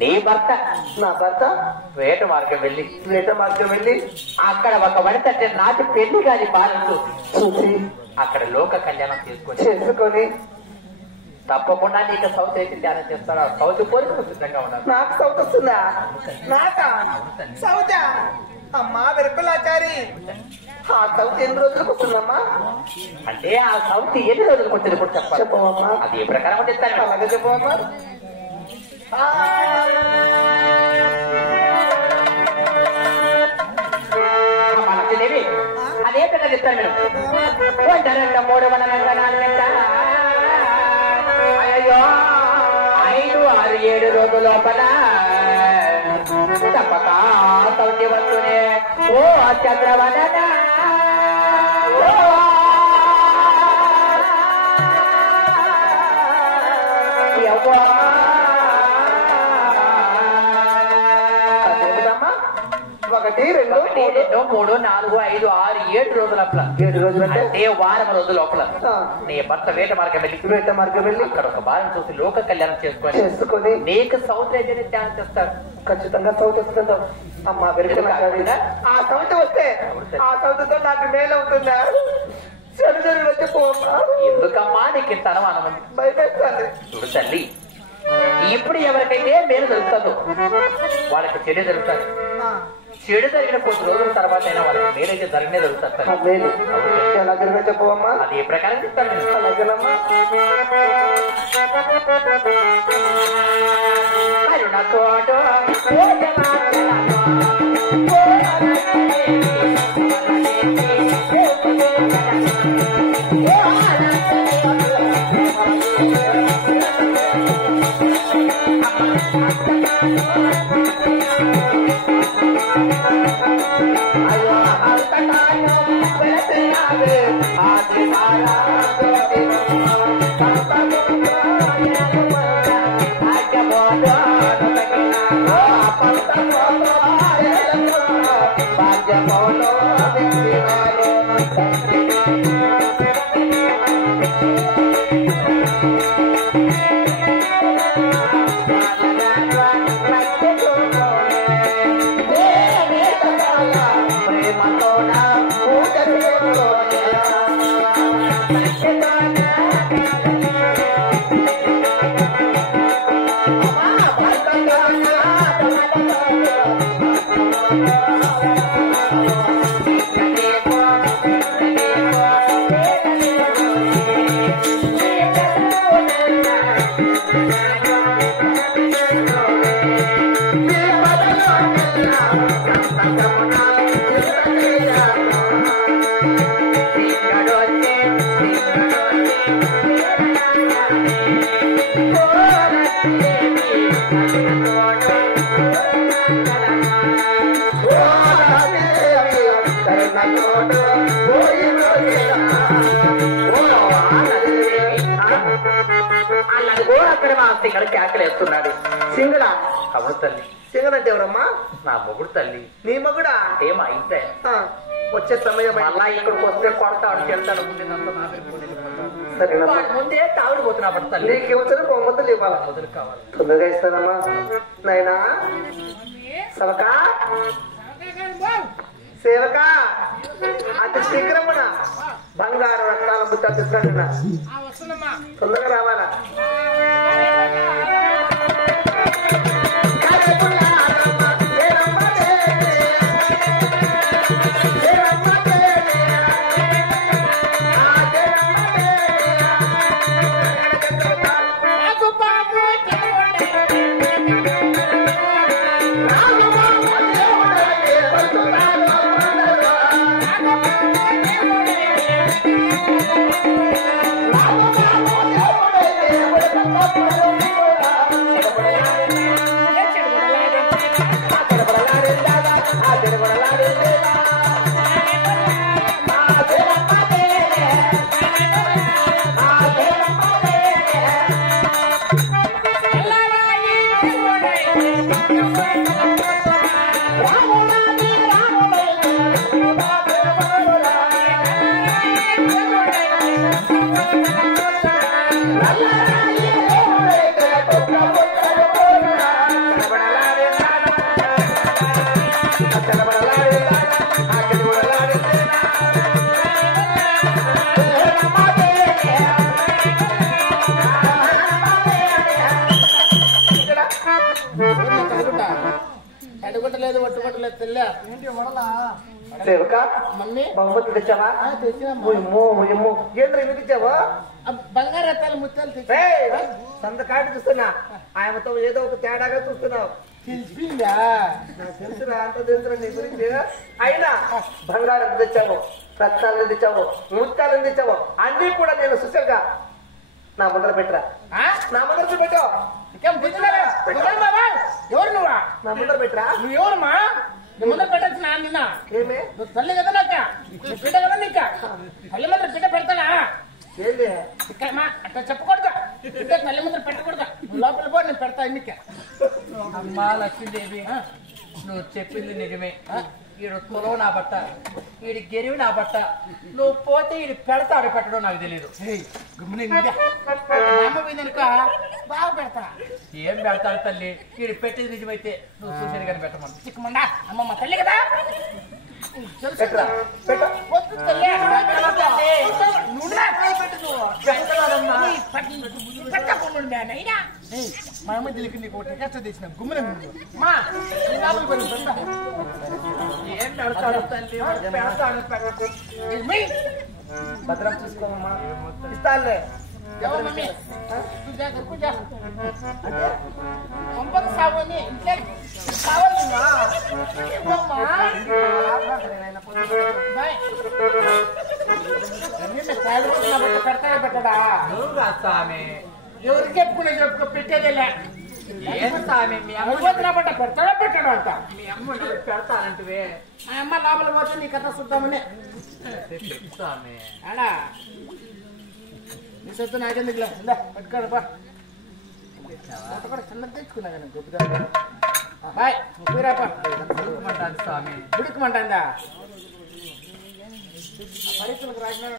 నీ భర్త నా భర్త వేట మార్గం వెళ్ళి అక్కడ ఒక వనిత నాటి పెళ్లి కాని బాలను చూసి అక్కడ లోక కళ్యాణం చేసుకొని తప్పకుండా నీకు సౌత్ అయితే ధ్యానం చేస్తారా? సౌత్ పోలిక సిద్ధంగా ఉన్నారు. నాకు సౌత్ వస్తుందా? నాకా సౌతా? అమ్మా వెరపలాచారి, ఆ సౌత్ ఎన్ని రోజులకు వస్తుందమ్మా? అంటే ఆ సౌత్ ఎన్ని రోజులకు వచ్చింది కూడా చెప్పమ్మా. అది ఏ ప్రకారం చెప్తాను. అలాగే చెప్పమ్మా. అదే ప్రకారం చెప్తాను నేను. 3 వనరంగా 4 అయ్యో 5, 6, 7 రోజుల లోపల తప్పక సౌతి వస్తూనే ఓ చంద్రవదన ఒకటి 2 3 4 5 6 7 రోజుల 7 రోజులు అంటే వారం రోజుల లోపల నీ భర్త వేట మార్గం వెళ్ళి అక్కడ ఒక భారం చూసి లోక కళ్యాణం చేసుకొని నీకు సౌత్ అయితే ధ్యానం చేస్తారు. ఖచ్చితంగా సౌత్ వస్తుందా అమ్మా? ఆ సౌత్ వస్తే ఆ సౌత్తో నాకు మేలు అవుతుందా? చెడు వచ్చి పోమ్మా. ఎందుకమ్మా నీకు ఇంత అనుమానం? భయపెట్టాలి. చూడు తల్లి, ఇప్పుడు ఎవరికైతే మేలు జరుగుతుందో వాళ్ళకి చెడు జరుగుతుంది. చెడు జరిగిన కొద్ది రోజుల తర్వాత అయినా వాళ్ళకి మేలైతే జరిగినే జరుగుతుంది. మేలు ఎలా జరిగిన చెప్పవమ్మా? అది ఏ ప్రకారం చెప్తాను. అలాగేనమ్మా. అరుణ తోట అక్కడ మా ఇక్కడ కేకలేస్తున్నాడు. సింగడా? అవును తల్లి. సింగడంటే ఎవరమ్మా? నా మొగుడు తల్లి. నీ మొగుడా? ఏమా అయితే వచ్చే సమయం మళ్ళా ఇక్కడికి వస్తే కొడతాడు చెప్తాడు. ముందే తాగుడు పోతున్నా తల్లి. నీకు వచ్చిన బొమ్మతులు ఇవ్వాలా? మొదలు కావాలి. తొందరగా ఇస్తానమ్మా. నాయనా సవకా సేవక అతి శీఘ్రమున బంగారు రత్నాల బుట్ట తీసుకున్నా. తొందరగా రావాలా? బహుమతి తెచ్చావా? ఏంద్ర ఎందుకు ఇచ్చావా? బంగారు రత్నాలు ముత్యాలు సంతకాటి చూస్తున్నా. ఆయనతో ఏదో ఒక తేడాగా చూస్తున్నావు. తెలిసిందా? తెలుసురా, అంత తెలుసురా నీ గురించి. అయినా బంగారం తెచ్చావు, రత్నాలు తెచ్చావు, ముత్యాలు తెచ్చావు, అన్ని కూడా నేను సుశల్గా నా ముందర పెట్టరా. నా ముందర చూపెట్టు. ఎవరు నువ్వా? నా ముందర పెట్టరా. నువ్వు ఎవరమ్మా? నువ్వు ముందర పెట్టచ్చు నా నిన్న. ఏమే? నువ్వు తల్లి కదా నాక, నువ్వు బిడ్డ కదా నీక. తల్లి ముందర బిడ్డ పెడతానా? ఏంది ఇక్కడమ్మా అట్లా చెప్పకూడదు. బిడ్డ తల్లి ముందర పెట్టకూడదు. నువ్వు లోపల పో, నేను పెడతా ఎన్నిక. అమ్మా లక్ష్మీదేవి, నువ్వు చెప్పింది నిజమే. ఈడు తులవు నా బట్ట, ఈడి గెరివి నా బట్ట. నువ్వు పోతే ఈడు పెడతాడు పెట్టడం నాకు తెలియదు. బాగా పెడతా. ఏం పెడతాడు తల్లి? ఈడు పెట్టేది నిజమైతే నువ్వు చూసేది కానీ పెట్టమని. చిక్కమండా అమ్మమ్మ తల్లి కదా. పెట్టరా, పెట్ట. మా అమ్మ తెలికి నీకు ఒకటి కష్టం తెచ్చిన గుమ్మల ఏం పెడతాడు తల్లి? పెడతాడు పెట్టడు. భద్రం చూసుకోమమ్మా. ఇస్తానులే. ఎవరు మమ్మీ? పంపకు సాగుని ఇంట్లో కావాలి. పెడతాడా పెట్టడా? నువ్వు రా స్వామి. ఎవరికి చెప్పుకునే చెప్పుకో పెట్టేదేలే. ఏం స్వామి మీ అమ్మ బట్ట పెడతాడా పెట్టాడు అంట. మీ అమ్మ పెడతానంటే మా అమ్మ లోపల పోతే నీ కథ చూద్దామని. స్వామి ఆడా నీ సొత్తు నాకెందుకులే. పట్టుకోడు బా. కూడా చిన్నది తెచ్చుకున్నా కానీ గొప్పగా. బాయ్ కూరాపా. స్వామి గుడికమంటా పరీక్షలకు రాసిన